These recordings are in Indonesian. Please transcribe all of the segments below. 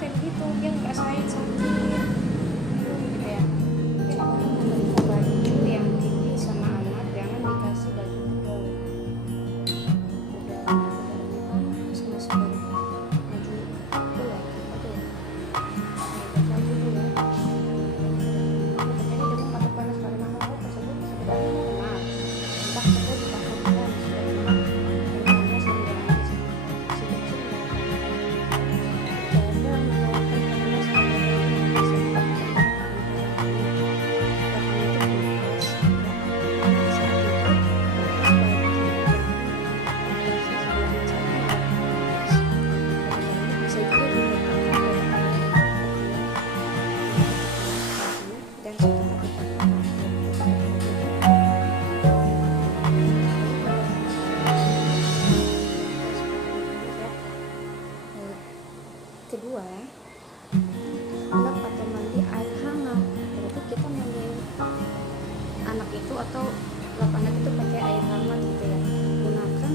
kayak begitu, dia ngerasain sakit gitu ya. Mungkin orang menerima baju yang tipis sama anak, jangan dikasih baju tebal. Udah panas masih baru baju tebal ya, betul ya. Baju dulu ya. Jadi demam atau panas karena hal tersebut sebenarnya benar. Entah perlu ditakutkan sudah benar dan panas yang dalam si kecil bercanda melakukan panas pada bayi disebabkan kedua lap atau mandi air hangat. Berarti kita mandi anak itu atau lap anak itu pakai air hangat gitu ya. Gunakan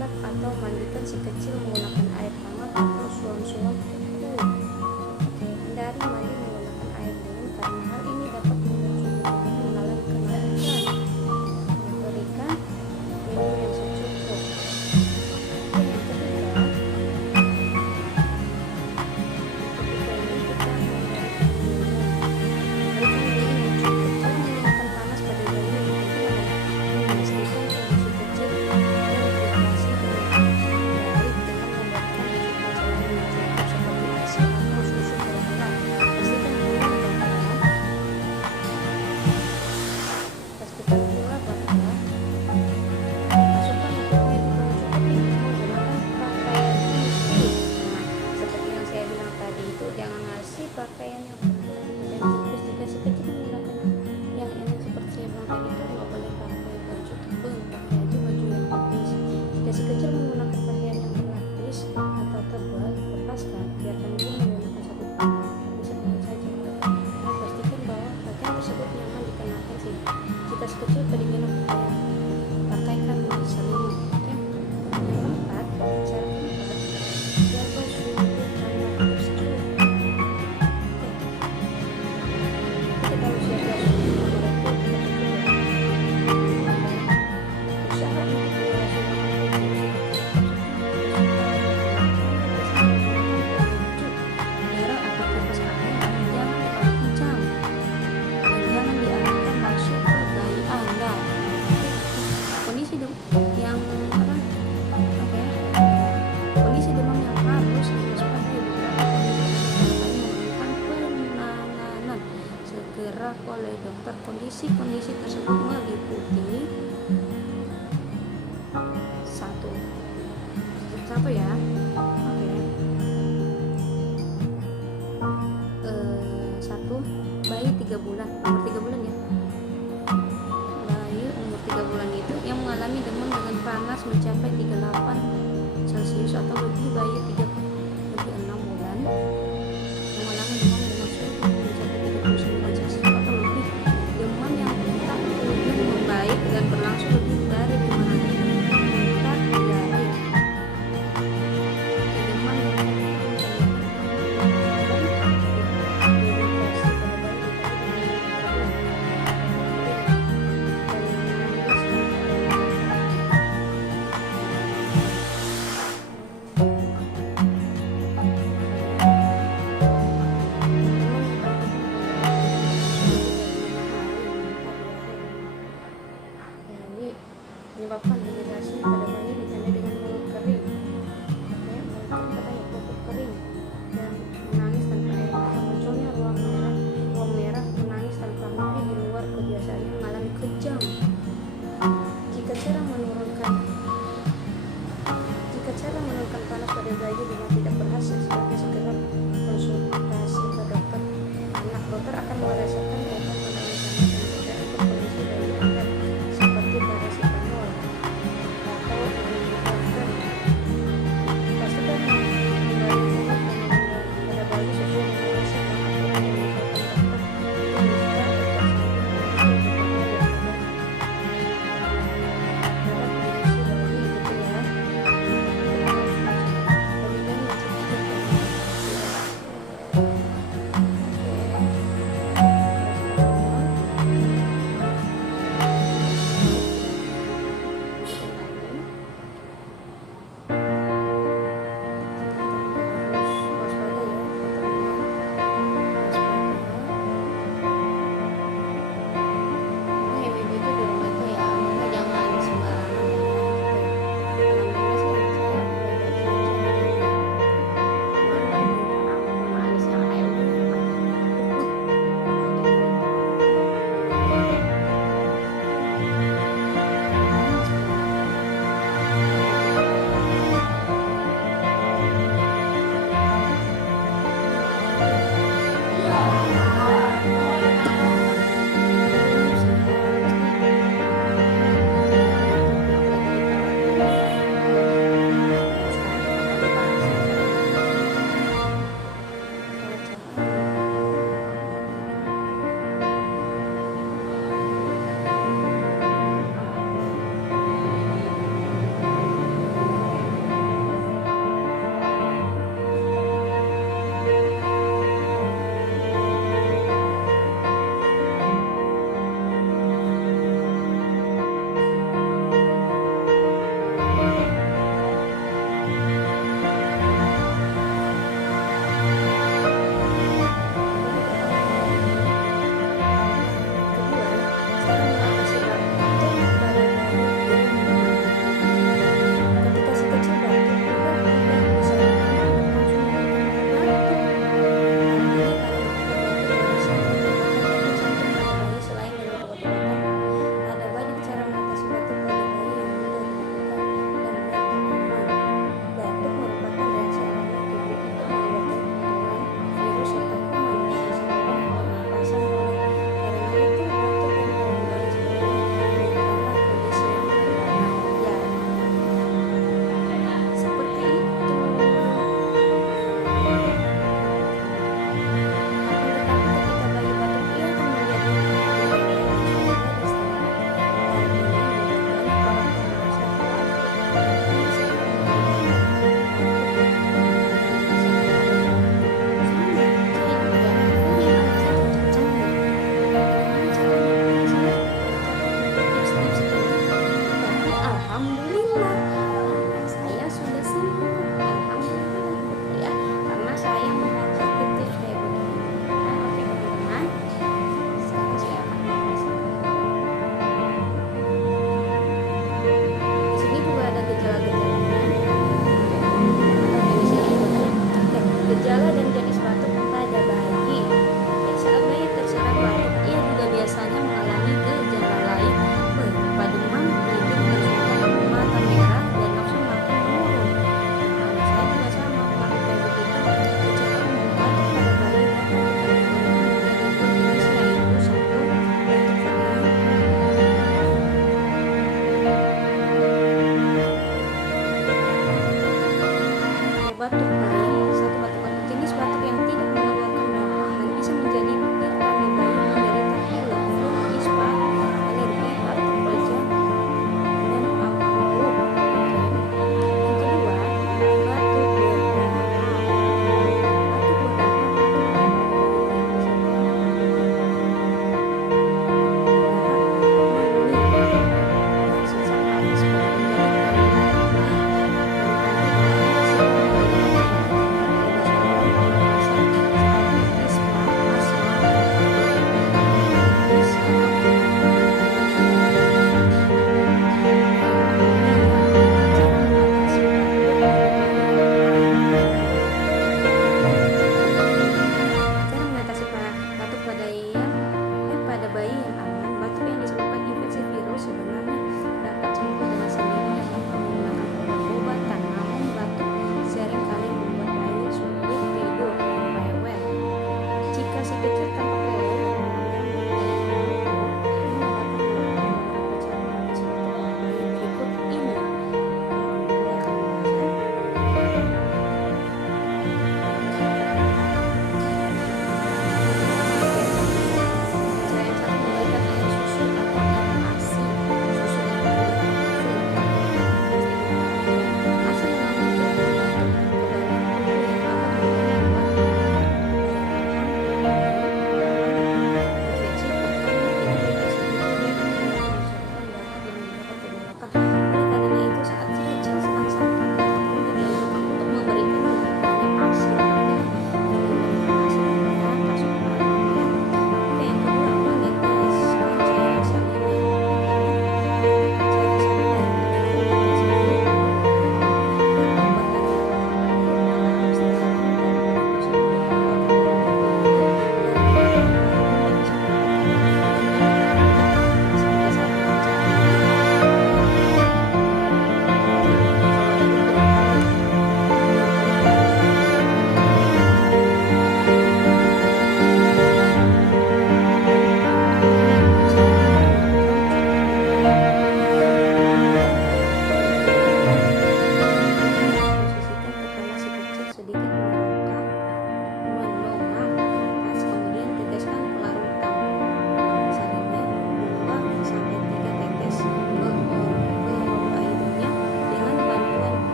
lap atau mandikan si kecil menggunakan air hangat atau suam-suam tubuh. Hindari mandi menggunakan air dingin karena hal ini dapat membuat suhu mengalami kenaikan. Berikan minum yang secukup. Yang ketiga, pakaian yang dan tipis. Jika si kecil menggunakan yang enak seperti saya bilang tadi itu nggak boleh pakai baju tebal, pakai aja baju yang tipis. Jika si kecil menggunakan pakaian yang berlapis atau tebal, lepaskan, biarkan dia menggunakan satu pakaian saja. Dan pastikan bahwa pakaian tersebut nyaman dikenakan sih. Jika si kecil kedinginan pakaikan selimut. Yang keempat, cara jaga suhu kamar tersejuk. Kondisi demam yang harus diwaspadai beberapa kondisi memerlukan penanganan segera oleh dokter. Kondisi-kondisi tersebut meliputi satu ya, satu bayi 3 bulan, umur 3 bulan ya. Bayi umur 3 bulan itu yang mengalami demam dengan panas mencapai 38 Celcius atau lebih, bayi 3